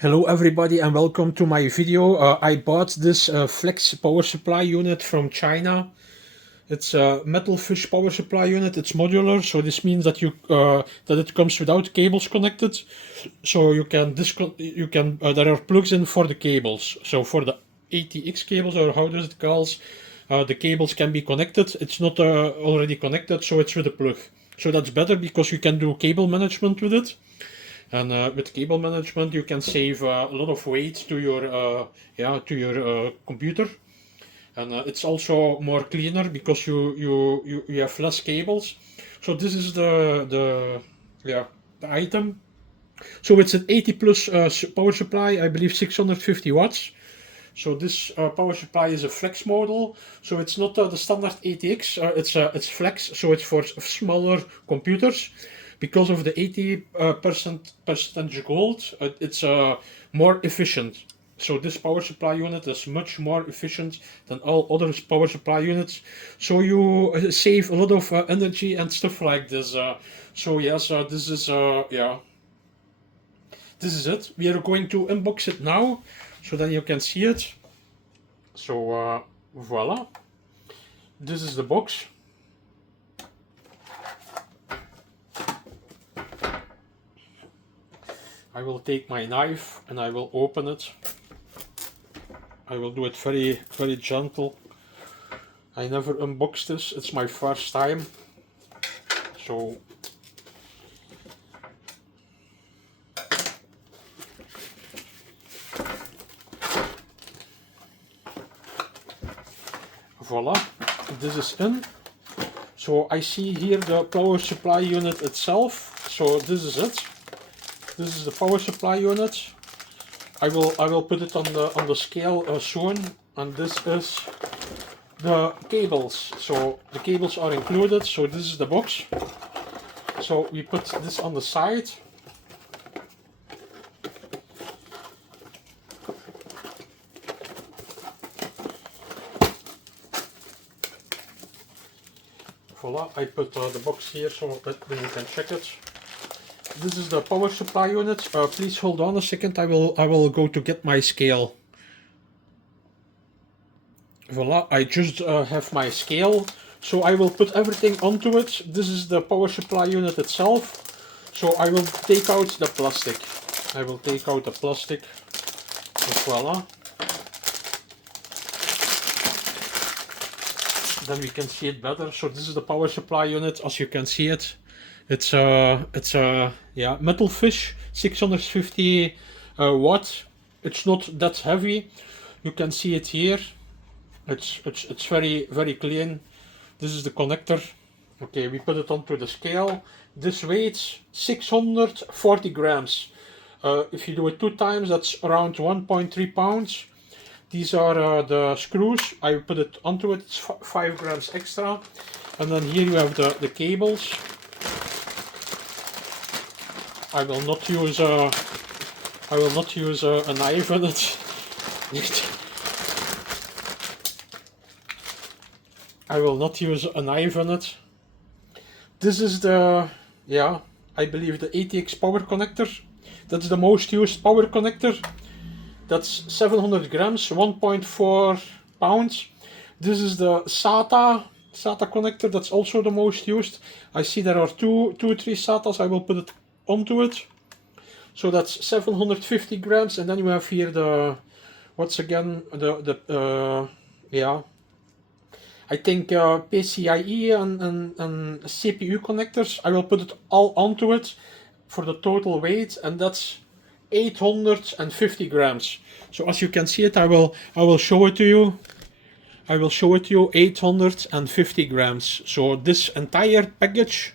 Hello everybody and welcome to my video. I bought this Flex power supply unit from China. It's a METALFISH power supply unit. It's modular, so this means that that it comes without cables connected. So there are plugs in for the cables. So for the ATX cables, or how does it calls, the cables can be connected. It's not already connected, so it's with a plug. So that's better because you can do cable management with it. And with cable management, you can save a lot of weight to your computer, and it's also more cleaner because you have less cables. So this is the item. So it's an 80 plus power supply, I believe 650 watts. So this power supply is a flex model. So it's not the standard ATX. It's flex. So it's for smaller computers. Because of the 80% percentage gold, it's more efficient. So this power supply unit is much more efficient than all other power supply units. So you save a lot of energy and stuff like this. So yes, this is it. We are going to unbox it now, so then you can see it. So voila, this is the box. I will take my knife and I will open it. I will do it very, very gentle. I never unboxed this, it's my first time. So voila, this is in. So I see here the power supply unit itself. So this is it. This is the power supply unit. I will put it on the scale soon. And this is the cables. So the cables are included. So this is the box. So we put this on the side. Voila, I put the box here so that you can check it. This is the power supply unit. Please hold on a second. I will go to get my scale. Voila, I just have my scale. So I will put everything onto it. This is the power supply unit itself. So I will take out the plastic. I will take out the plastic. Voila. Then we can see it better. So this is the power supply unit. As you can see it, it's a METALFISH 650 watt. It's not that heavy. You can see it here. It's very, very clean. This is the connector. Okay, we put it onto the scale. This weighs 640 grams. If you do it 2 times, that's around 1.3 pounds. These are the screws. I put it onto it. It's 5 grams extra. And then here you have the cables. I will not use a knife in it. I will not use a knife in it. This is I believe the ATX power connector. That's the most used power connector. That's 700 grams, 1.4 pounds. This is the SATA connector. That's also the most used. I see there are two, 3 SATAs. I will put it onto it. So that's 750 grams. And then you have here I think PCIe and CPU connectors. I will put it all onto it for the total weight, and that's 850 grams. So as you can see it, I will show it to you. 850 grams. So this entire package,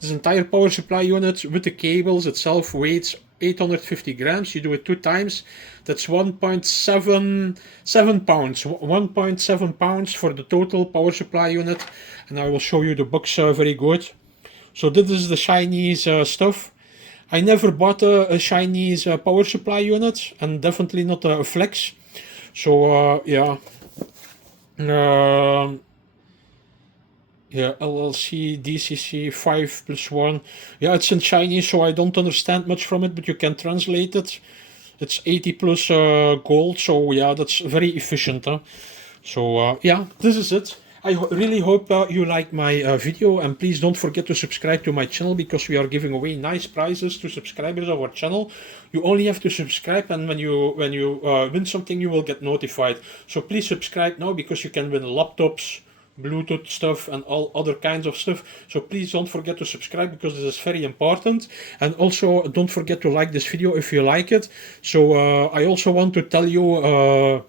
this entire power supply unit with the cables itself weighs 850 grams. You do it 2 times. That's 1.7 pounds. 1.7 pounds for the total power supply unit. And I will show you the box very good. So this is the Chinese stuff. I never bought a Chinese power supply unit, and definitely not a Flex. So LLC DCC 5+1. Yeah, it's in Chinese, so I don't understand much from it, but you can translate it. It's 80 plus gold, so yeah, that's very efficient. Huh? So yeah, this is it. I really hope you like my video, and please don't forget to subscribe to my channel, because we are giving away nice prizes to subscribers of our channel. You only have to subscribe, and when you win something, you will get notified. So please subscribe now, because you can win laptops, Bluetooth stuff, and all other kinds of stuff. So please don't forget to subscribe, because this is very important. And also don't forget to like this video if you like it. So I also want to tell you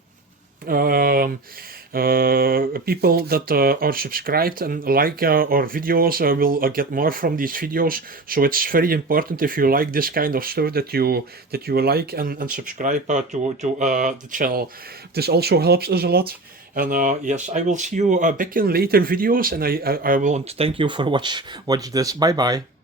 people that are subscribed and like our videos will get more from these videos. So it's very important, if you like this kind of stuff, that you like and subscribe to the channel. This also helps us a lot. And yes, I will see you back in later videos, and I will thank you for watch this. Bye bye.